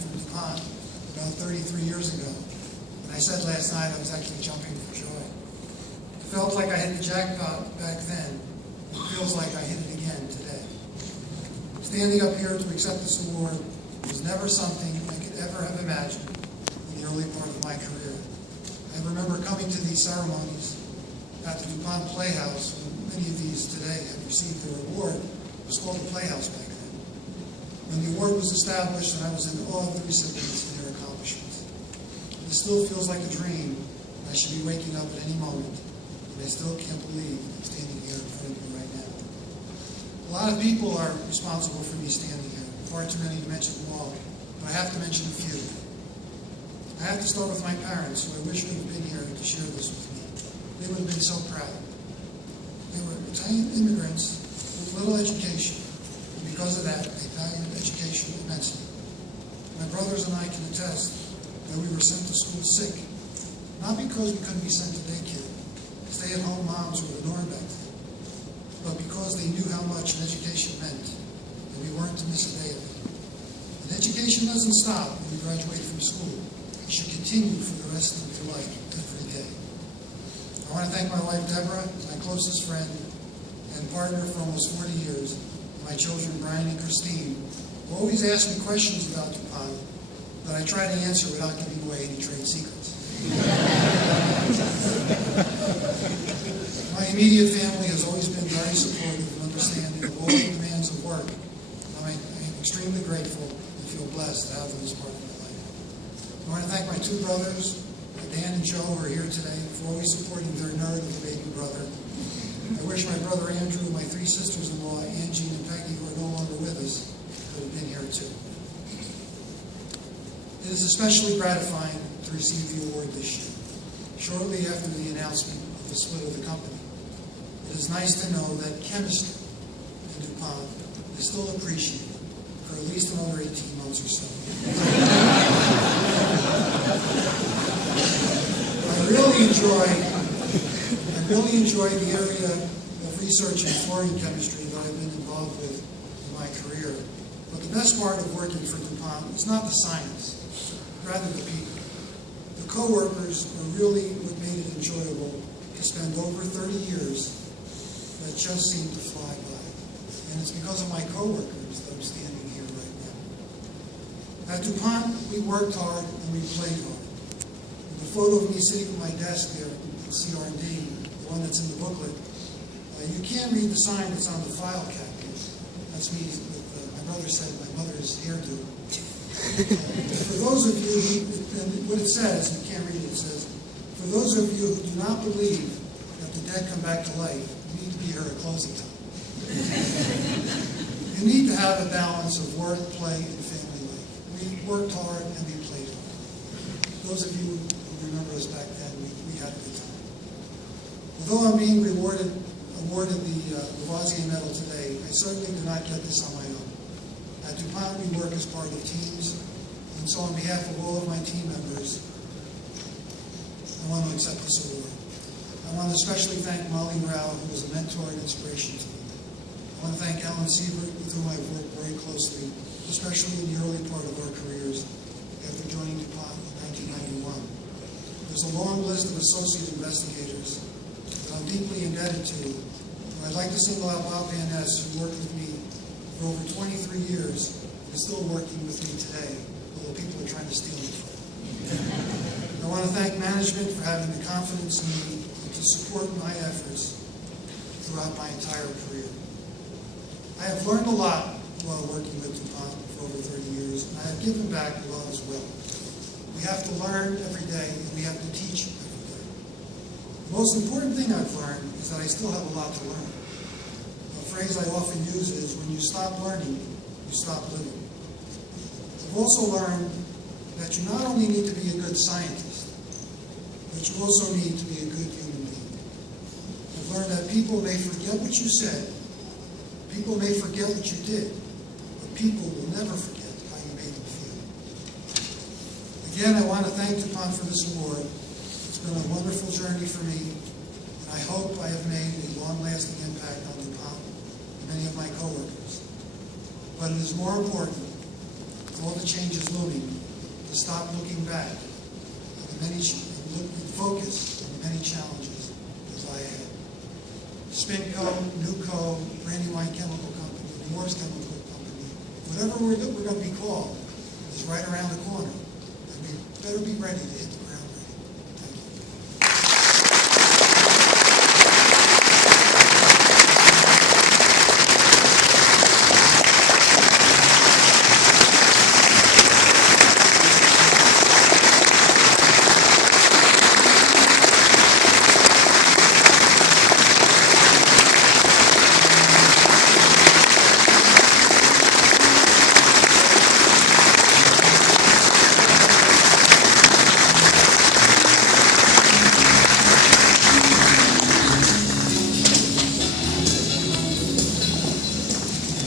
from DuPont about 33 years ago. And I said last night I was actually jumping for joy. It felt like I hit the jackpot back then. It feels like I hit it again today. Standing up here to accept this award was never something I could ever have imagined in the early part of my career. I remember coming to these ceremonies at the DuPont Playhouse, when many of these today have received their award. It was called the Playhouse back then. When the award was established, and I was in awe of the recipients and their accomplishments. It still feels like a dream. I should be waking up at any moment, and I still can't believe I'm standing here in front of you right now. A lot of people are responsible for me standing here. Far too many to mention them all, but I have to mention a few. I have to start with my parents, who I wish would have been here to share this with me. They would have been so proud. They were Italian immigrants with little education, and because of that, they valued education immensely. My brothers and I can attest that we were sent to school sick, not because we couldn't be sent to daycare. Stay-at-home moms were the norm back then, but because they knew how much an education meant, and we weren't to miss a day of it. And education doesn't stop when you graduate from school. It should continue for the rest of your life, every day. I want to thank my wife, Deborah, my closest friend and partner for almost 40 years, and my children, Brian and Christine, who always ask me questions about DuPont that I try to answer without giving away any trade secrets. My immediate family has always been very supportive and understanding of all the demands of work. I am extremely grateful and feel blessed to have them as part of my life. I want to thank my two brothers, Dan and Joe, who are here today, for always supporting their nerd of a baby brother. I wish my brother Andrew and my three sisters-in-law, Angie and Peggy, who are no longer with us, could have been here too. It is especially gratifying to receive the award this year, shortly after the announcement of the split of the company. It is nice to know that chemistry in DuPont is still appreciated for at least another 18 months or so. I really enjoy the area of research in fluorine chemistry that I've been involved with in my career. But the best part of working for DuPont is not the science, rather the people. The co-workers are really what made it enjoyable to spend over 30 years that just seem to fly by. And it's because of my co-workers that I'm standing here right now. At DuPont, we worked hard and we played hard. The photo of me sitting at my desk there, CR&D, the one that's in the booklet, you can't read the sign that's on the file cabinet. That's me with, my brother said, my mother's hairdo. For those of you who, and what it says, you can't read it, it says, for those of you who do not believe that the dead come back to life, you need to be here at closing time. You need to have a balance of work, play, and family life. We worked hard and we played hard. Those of you who remember us back then, we had a good time. Although I'm being awarded the Lavoisier Medal today, I certainly did not get this on my own. At DuPont, we work as part of teams, and so on behalf of all of my team members, I want to accept this award. I want to especially thank Molly Rao, who was a mentor and inspiration to me. I want to thank Alan Siebert, with whom I've worked very closely, especially in the early part of our careers after joining DuPont in 1991. There's a long list of associate investigators that I'm deeply indebted to. And I'd like to single out Bob Van Ness, who worked with me for over 23 years and is still working with me today, although people are trying to steal me from him. I want to thank management for having the confidence in me and to support my efforts throughout my entire career. I have learned a lot while working with DuPont for over 30 years, and I have given back a lot as well. We have to learn every day, and we have to teach every day. The most important thing I've learned is that I still have a lot to learn. A phrase I often use is, when you stop learning, you stop living. I've also learned that you not only need to be a good scientist, but you also need to be a good human being. I've learned that people may forget what you said, people may forget what you did, but people will never forget how you made them feel. Again, I want to thank DuPont for this award. It's been a wonderful journey for me, and I hope I have made a long-lasting impact on DuPont and many of my coworkers. But it is more important to with all the changes looming, to stop looking back at the many, and focus on the many challenges that lie ahead. Spinco, Nuco, Brandywine Chemical Company, Moore's Chemical Company, whatever we're going to be called, is right around the corner. And we better be ready to